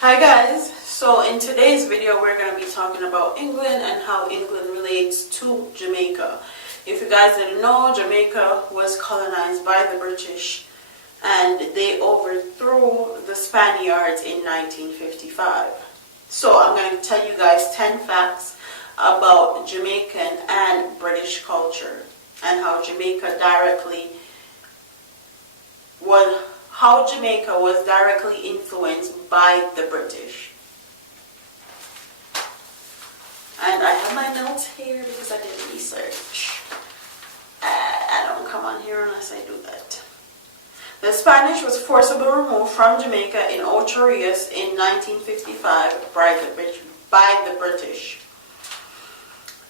Hi guys, so in today's video we're going to be talking about England and how England relates to Jamaica. If you guys didn't know, Jamaica was colonized by the British and they overthrew the Spaniards in 1955. So I'm going to tell you guys 10 facts about Jamaican and British culture and how Jamaica was directly influenced by the British. And I have my notes here because I did research. I don't come on here unless I do that. The Spanish was forcibly removed from Jamaica in Ocho Rios in 1955 by the British.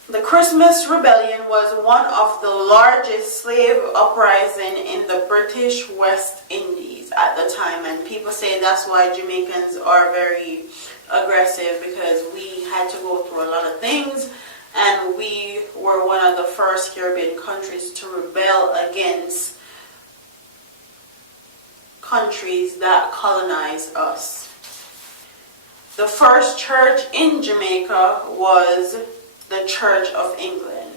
The Christmas Rebellion was one of the largest slave uprisings in the British West Indies at the time, and people say that's why Jamaicans are very aggressive, because we had to go through a lot of things and we were one of the first Caribbean countries to rebel against countries that colonized us. The first church in Jamaica was the Church of England.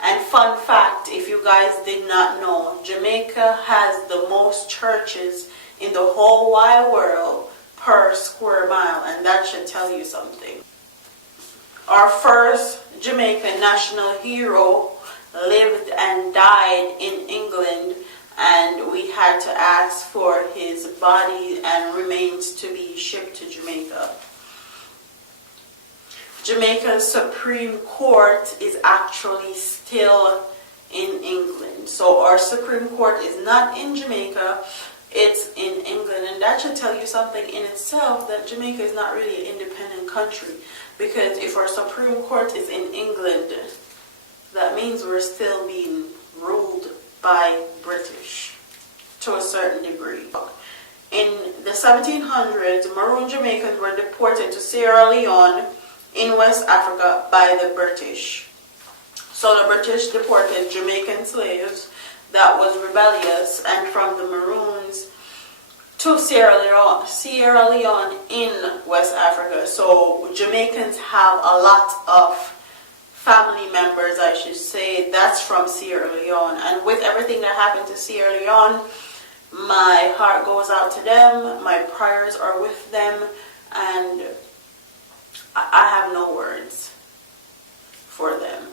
And fun fact, if you guys did not know, Jamaica has the most churches in the whole wide world per square mile, and that should tell you something. Our first Jamaican national hero lived and died in England, and we had to ask for his body and remains to be shipped to Jamaica. Jamaica's Supreme Court is actually still in England. So our Supreme Court is not in Jamaica, it's in England. And that should tell you something in itself, that Jamaica is not really an independent country. Because if our Supreme Court is in England, that means we're still being ruled by British to a certain degree. In the 1700s, Maroon Jamaicans were deported to Sierra Leone in West Africa by the British. So the British deported Jamaican slaves that was rebellious, and from the Maroons to Sierra Leone in West Africa. So Jamaicans have a lot of family members, I should say, that's from Sierra Leone. And with everything that happened to Sierra Leone, my heart goes out to them, my prayers are with them, and I have no words for them.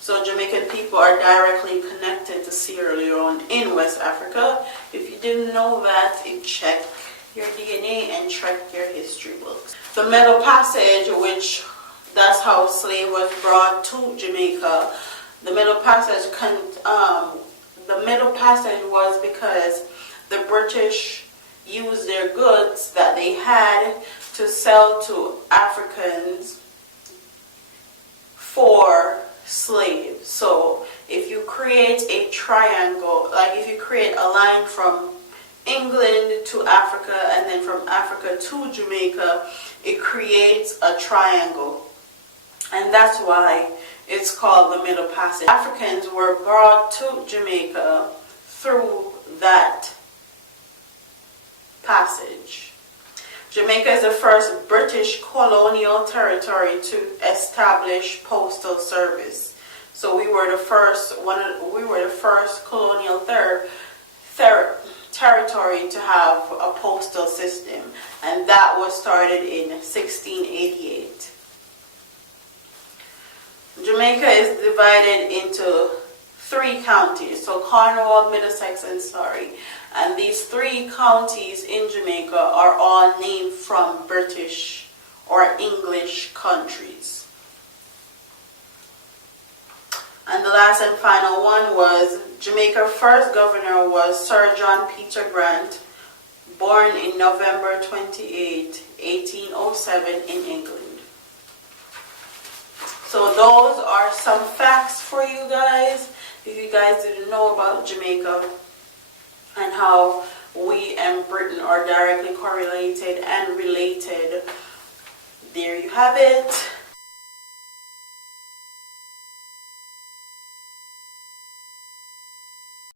So Jamaican people are directly connected to Sierra Leone in West Africa. If you didn't know that, check your DNA and check your history books. The Middle Passage, which that's how slave was brought to Jamaica. The Middle Passage was because the British used their goods that they had to sell to Africans for slaves. So if you create a triangle, like if you create a line from England to Africa and then from Africa to Jamaica, it creates a triangle. And that's why it's called the Middle Passage. Africans were brought to Jamaica through that passage. Jamaica is the first British colonial territory to establish postal service. So we were the first colonial territory to have a postal system, and that was started in 1688. Jamaica is divided into 3 counties, so Cornwall, Middlesex, and Surrey. And these 3 counties in Jamaica are all named from British or English countries. And the last and final one was Jamaica's first governor was Sir John Peter Grant, born in November 28, 1807 in England. So those are some facts for you guys. If you guys didn't know about Jamaica and how we and Britain are directly correlated and related, there you have it.